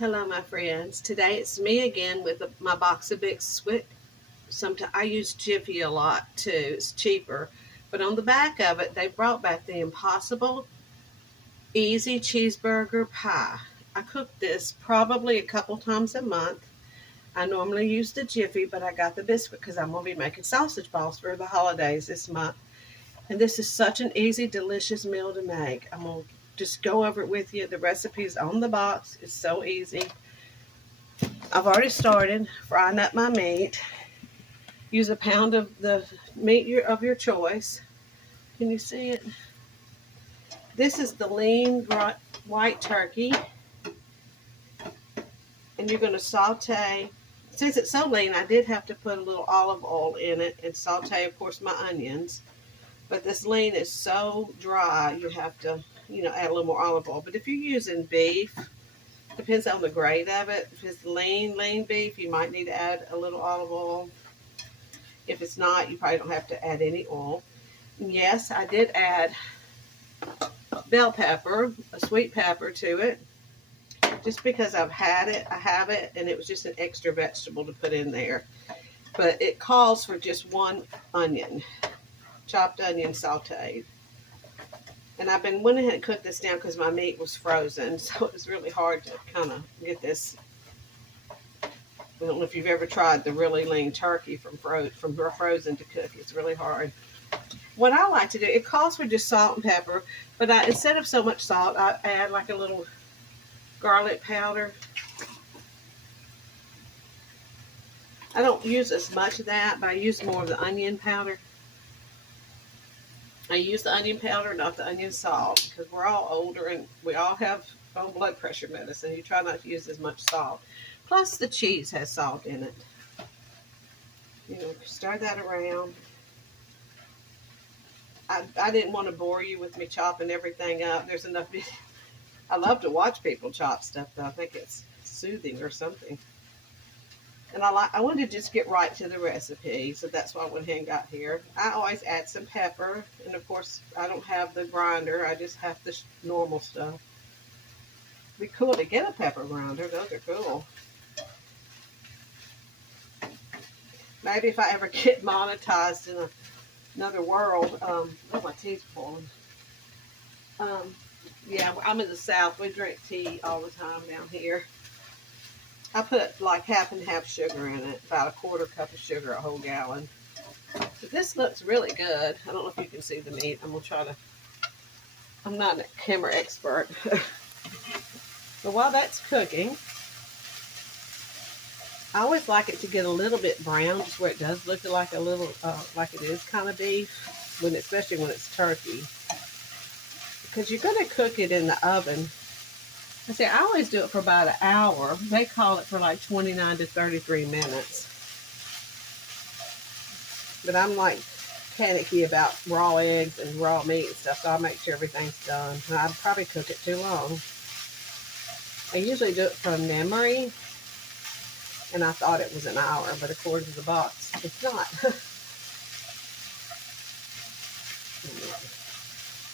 Hello, my friends. Today it's me again with my box of Bisquick. Sometimes I use Jiffy a lot too. It's cheaper. But on the back of it, they brought back the Impossible Easy Cheeseburger Pie. I cook this probably a couple times a month. I normally use the Jiffy, but I got the Bisquick because I'm going to be making sausage balls for the holidays this month. And this is such an easy, delicious meal to make. I'm going to just go over it with you. The recipe's on the box. It's so easy. I've already started frying up my meat. Use a pound of the meat of your choice. Can you see it? This is the lean white turkey. And you're going to saute. Since it's so lean, I did have to put a little olive oil in it and saute, of course, my onions. But this lean is so dry, you have to, add a little more olive oil. But if you're using beef, depends on the grade of it. If it's lean beef, you might need to add a little olive oil. If it's not, you probably don't have to add any oil. And yes, I did add bell pepper, a sweet pepper to it. Just because I've had it, I have it, and it was just an extra vegetable to put in there. But it calls for just one onion, chopped onion sauteed. And I've been went ahead and cooked this down because my meat was frozen, so it was really hard to kind of get this. I don't know if you've ever tried the really lean turkey from frozen to cook. It's really hard. What I like to do, it calls for just salt and pepper, but instead of so much salt, I add like a little garlic powder. I don't use as much of that, but I use more of the onion powder. I use the onion powder, not the onion salt, because we're all older and we all have low blood pressure medicine. You try not to use as much salt. Plus the cheese has salt in it. Stir that around. I didn't want to bore you with me chopping everything up. There's enough. I love to watch people chop stuff, though. I think it's soothing or something. And I wanted to just get right to the recipe, so that's why I went ahead and got here. I always add some pepper, and of course, I don't have the grinder. I just have the normal stuff. It'd be cool to get a pepper grinder. Those are cool. Maybe if I ever get monetized in another world. Oh, my tea's pulling. Yeah, I'm in the South. We drink tea all the time down here. I put like half and half sugar in it, about a quarter cup of sugar, a whole gallon. But this looks really good. I don't know if you can see the meat. I'm going to try to, I'm not a camera expert. But while that's cooking, I always like it to get a little bit brown, just where it does look like a little, like it is kind of beef, especially when it's turkey. Because you're going to cook it in the oven. I always do it for about an hour. They call it for like 29 to 33 minutes. But I'm like panicky about raw eggs and raw meat and stuff, so I'll make sure everything's done. And I'd probably cook it too long. I usually do it from memory, and I thought it was an hour, but according to the box, it's not.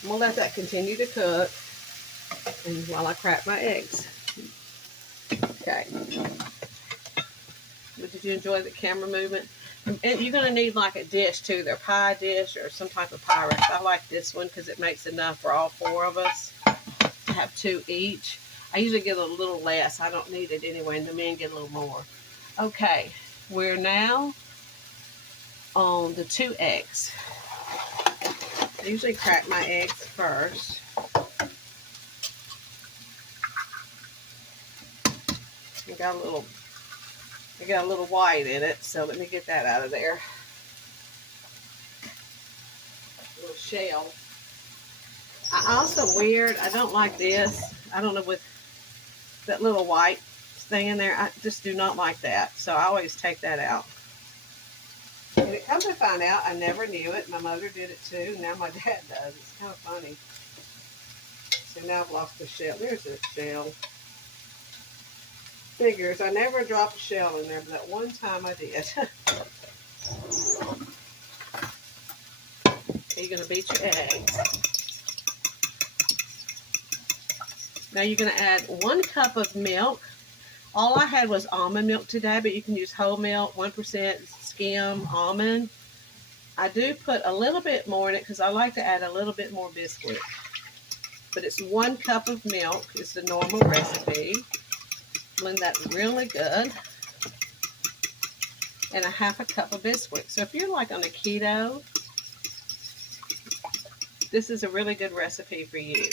I'm going to let that continue to cook. And while I crack my eggs. Okay. But did you enjoy the camera movement? And you're going to need like a dish too. Their pie dish or some type of Pyrex. I like this one because it makes enough for all four of us. I have two each. I usually get a little less. I don't need it anyway, and the men get a little more. Okay. We're now on the 2 eggs. I usually crack my eggs first. It got a little white in it, so let me get that out of there. A little shell. Also weird, I don't like this. I don't know, with that little white thing in there, I just do not like that. So I always take that out. And it comes to find out, I never knew it. My mother did it too. Now my dad does. It's kind of funny. So now I've lost the shell. There's the shell. Figures. I never dropped a shell in there, but that one time I did. You're going to beat your eggs. Now you're going to add 1 cup of milk. All I had was almond milk today, but you can use whole milk, 1% skim almond. I do put a little bit more in it because I like to add a little bit more Bisquick. But it's 1 cup of milk. It's the normal recipe. Blend that really good. And a 1/2 cup of Bisquick. So if you're like on a keto, this is a really good recipe for you.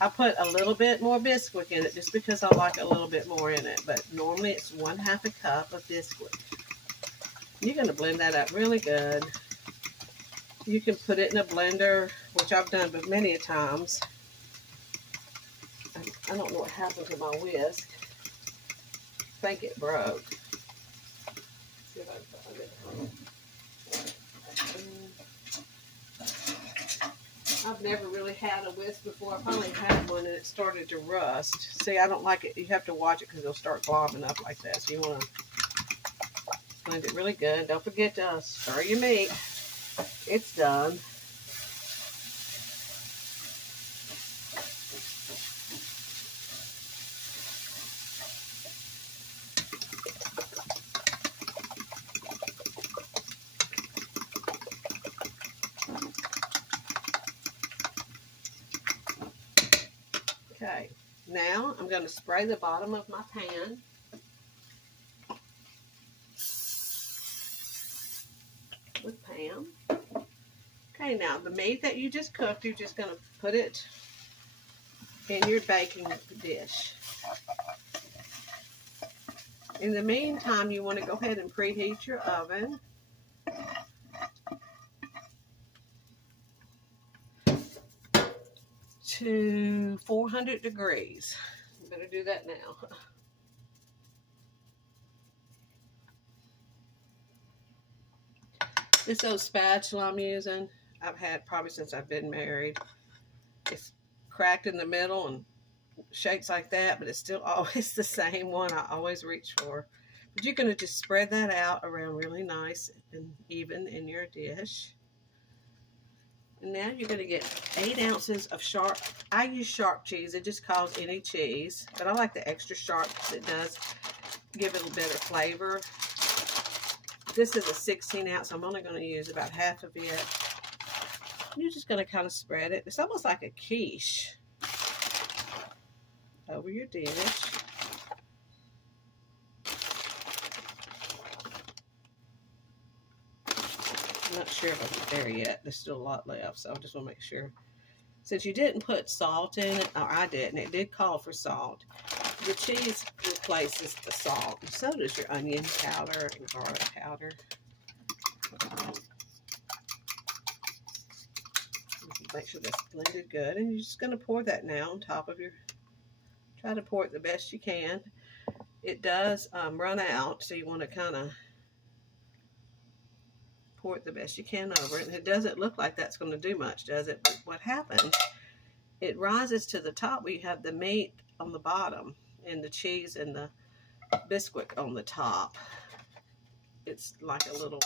I put a little bit more Bisquick in it just because I like a little bit more in it. But normally it's 1/2 cup of Bisquick. You're going to blend that up really good. You can put it in a blender, which I've done many times. I don't know what happened to my whisk. I think it broke. See if I can find it. I've never really had a whisk before. I finally had one and it started to rust. See, I don't like it. You have to watch it because it'll start globbing up like that. So you want to blend it really good. Don't forget to stir your meat. It's done. Okay, now I'm going to spray the bottom of my pan. With Pam. Okay, now the meat that you just cooked, you're just going to put it in your baking dish. In the meantime, you want to go ahead and preheat your oven. To 400 degrees. I'm going to do that now. This old spatula I'm using, I've had probably since I've been married. It's cracked in the middle and shapes like that, but it's still always the same one I always reach for. But you're going to just spread that out around really nice and even in your dish. And now you're going to get 8 ounces of sharp, I use sharp cheese. It just calls any cheese, but I like the extra sharp because it does give it a better flavor. This is a 16 ounce. I'm only going to use about half of it. You're just going to kind of spread it. It's almost like a quiche over your dish. I'm not sure if I'm there yet. There's still a lot left, so I just want to make sure. Since you didn't put salt in it, or I didn't, it did call for salt. The cheese replaces the salt. And so does your onion powder and garlic powder. Make sure that's blended good. And you're just going to pour that now on top of your, try to pour it the best you can. It does run out, so you want to kind of pour it the best you can over it. And it doesn't look like that's going to do much, does it? But what happens, it rises to the top where you have the meat on the bottom and the cheese and the Bisquick on the top. It's like a little,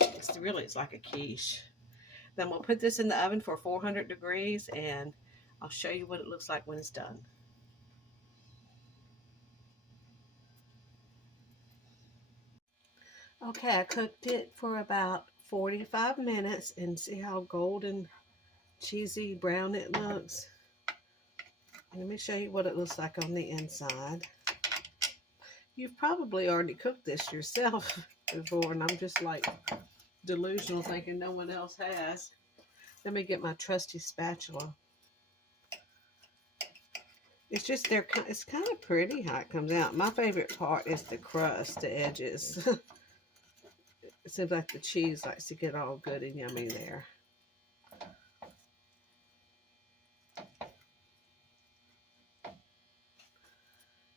it's like a quiche. Then we'll put this in the oven for 400 degrees and I'll show you what it looks like when it's done. Okay, I cooked it for about 45 minutes and see how golden, cheesy, brown it looks. Let me show you what it looks like on the inside. You've probably already cooked this yourself before, and I'm just like delusional thinking no one else has. Let me get my trusty spatula. It's just, it's kind of pretty how it comes out. My favorite part is the crust, the edges. It seems like the cheese likes to get all good and yummy there.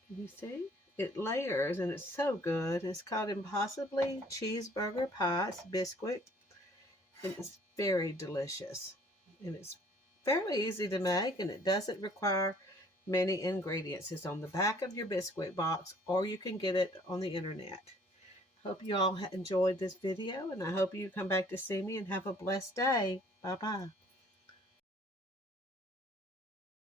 Can you see? It layers and it's so good. It's called Impossibly Cheeseburger Pie. It's Bisquick. And it's very delicious. And it's fairly easy to make and it doesn't require many ingredients. It's on the back of your Bisquick box or you can get it on the internet. Hope you all enjoyed this video and I hope you come back to see me and have a blessed day. Bye-bye.